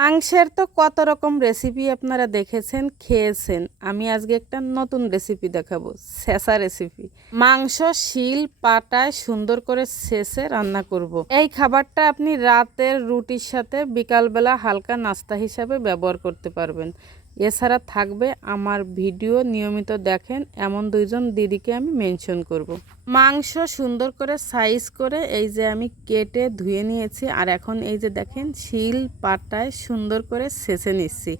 মাংসের তো কত রকম রেসিপি আপনারা দেখেছেন, খেয়েছেন, আমি আজকে একটা নতুন রেসিপি দেখাবো শেষা রেসিপি মাংস, শিল, পাটায় সুন্দর করে শেষে রান্না করব। এই খাবারটা আপনি রাতের রুটির সাথে বিকালবেলা হালকা নাস্তা হিসাবে ব্যবহার করতে পারবেন এছাড়া থাকবে আমার ভিডিও, নিয়মিত দেখেন, এমন দুইজন দিদিকে আমি মেনশন করব। মাংস সুন্দর করে সাইজ করে এই যে আমি কেটে ধুয়ে নিয়েছি, আর এখন এই যে দেখেন, শিল পাটায় সুন্দর করে সেচে নিচ্ছি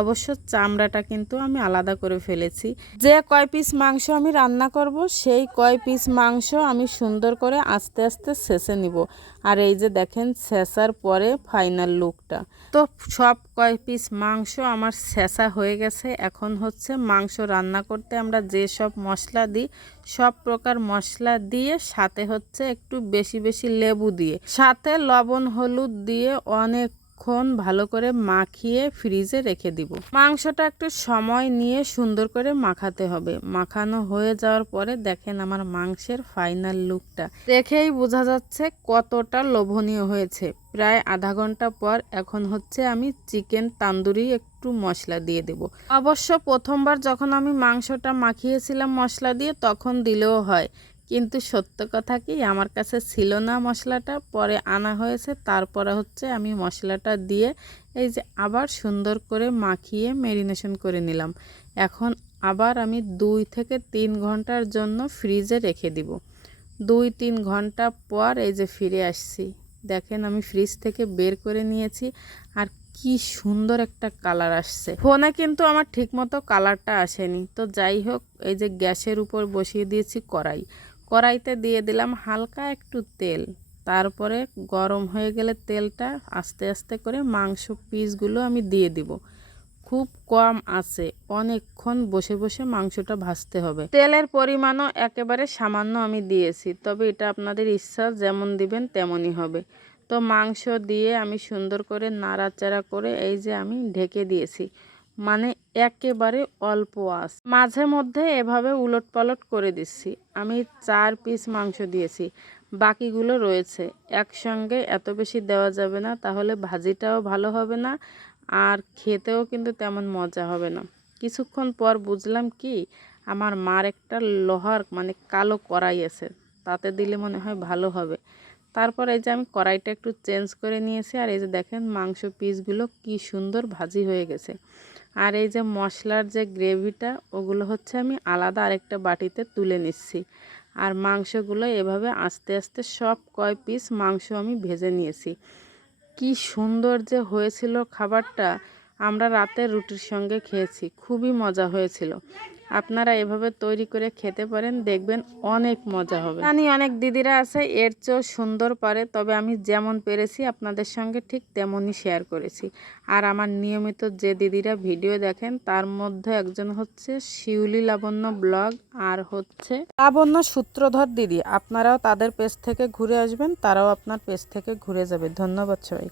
অবশ্য চামড়াটা কিন্তু আমি আলাদা করে ফেলেছি। যে কয় পিস মাংস আমি রান্না করব, সেই কয় পিস মাংস আমি সুন্দর করে আস্তে আস্তে শেষে নিব। আর এই যে দেখেন শেষার পরে ফাইনাল লুকটা তো সব কয় পিস মাংস আমার শেষা হয়ে গেছে। এখন হচ্ছে মাংস রান্না করতে আমরা যে সব মশলা দিই, সব প্রকার মশলা দিয়ে সাথে হচ্ছে একটু বেশি বেশি লেবু দিয়ে, সাথে লবণ হলুদ দিয়ে অনেক ক্ষণ ভালো করে মাখিয়ে ফ্রিজে রেখে দিব। মাংসটা একটু সময় নিয়ে সুন্দর করে মাখাতে হবে। মাখানো হয়ে যাওয়ার পরে দেখেন আমার মাংসের ফাইনাল লুকটা। দেখেই বোঝা যাচ্ছে কতটা লোভনীয় হয়েছে। প্রায় আধা ঘণ্টা পর এখন হচ্ছে আমি চিকেন তান্দুরি একটু মশলা দিয়ে দেব। অবশ্য প্রথমবার যখন আমি মাংসটা মাখিয়েছিলাম মশলা দিয়ে, তখন দিলেও হয়। কিন্তু সত্য কথা কি, আমার কাছে ছিল না মশলাটা, পরে আনা হয়েছে, তারপরে হচ্ছে আমি মশলাটা দিয়ে এই যে আবার সুন্দর করে মাখিয়ে ম্যারিনেশন করে নিলাম। এখন আবার আমি দুই থেকে তিন ঘণ্টার জন্য ফ্রিজে রেখে দিব। দুই তিন ঘণ্টা পর এই যে ফিরে আসছি। দেখেন আমি ফ্রিজ থেকে বের করে নিয়েছি, আর কি সুন্দর একটা কালার আসছে। ফোনে কিন্তু আমার ঠিকমতো কালারটা আসেনি। তো যাই হোক, এই যে গ্যাসের উপর বসিয়ে দিয়েছি কড়াই। কড়াইতে দিয়ে দিলাম হালকা একটু তেল। তারপরে গরম হয়ে গেলে তেলটা আস্তে আস্তে করে মাংস পিসগুলো আমি দিয়ে দিব। খুব কম আছে, অনেকক্ষণ বসে বসে মাংসটা ভাজতে হবে। তেলের পরিমাণও একেবারে সামান্য আমি দিয়েছি, তবে এটা আপনাদের ইচ্ছা, যেমন দিবেন তেমনই হবে। তো মাংস দিয়ে আমি সুন্দর করে নাড়াচাড়া করে এই যে আমি ঢেকে দিয়েছি। মানে একেবারে অল্প আস মাঝে মধ্যে এভাবে উলট পালট করে দিচ্ছি। আমি চার পিস মাংস দিয়েছি। বাকিগুলো রয়েছে। একসঙ্গে এত বেশি দেওয়া যাবে না, তাহলে ভাজিটাও ভালো হবে না, আর খেতেও কিন্তু তেমন মজা হবে না। কিছুক্ষণ পর বুঝলাম কি, আমার মার একটা লোহার মানে কালো কড়াই আছে, তাতে দিলে মনে হয় ভালো হবে। তারপর এই যে আমি কড়াইটা একটু চেঞ্জ করে নিয়েছি, আর এই যে দেখেন মাংস পিসগুলো কি সুন্দর ভাজি হয়ে গেছে। আর এই যে মশলার যে গ্রেভিটা, ওগুলো হচ্ছে আমি আলাদা আরেকটা বাটিতে তুলে নিচ্ছি। আর মাংসগুলো এভাবে আস্তে আস্তে সব কয় পিস মাংস আমি ভেজে নিয়েছি। কি সুন্দর যে হয়েছিল খাবারটা! আমরা রাতে রুটির সঙ্গে খেয়েছি, খুবই মজা হয়েছিল। আপনারা এভাবে তৈরি করে খেতে পারেন, দেখবেন অনেক মজা হবে। জানি অনেক দিদিরা আছে, এর চেয়েও সুন্দর পারে, তবে আমি যেমন পেরেছি, আপনাদের সঙ্গে ঠিক তেমনই শেয়ার করেছি। আর আমার নিয়মিত যে দিদিরা ভিডিও দেখেন, তার মধ্যে একজন হচ্ছে শিউলি লাবণ্য ব্লগ, আর হচ্ছে লাবণ্য সূত্রধর দিদি। আপনারাও তাদের পেজ থেকে ঘুরে আসবেন, তারাও আপনার পেজ থেকে ঘুরে যাবে। ধন্যবাদ সবাই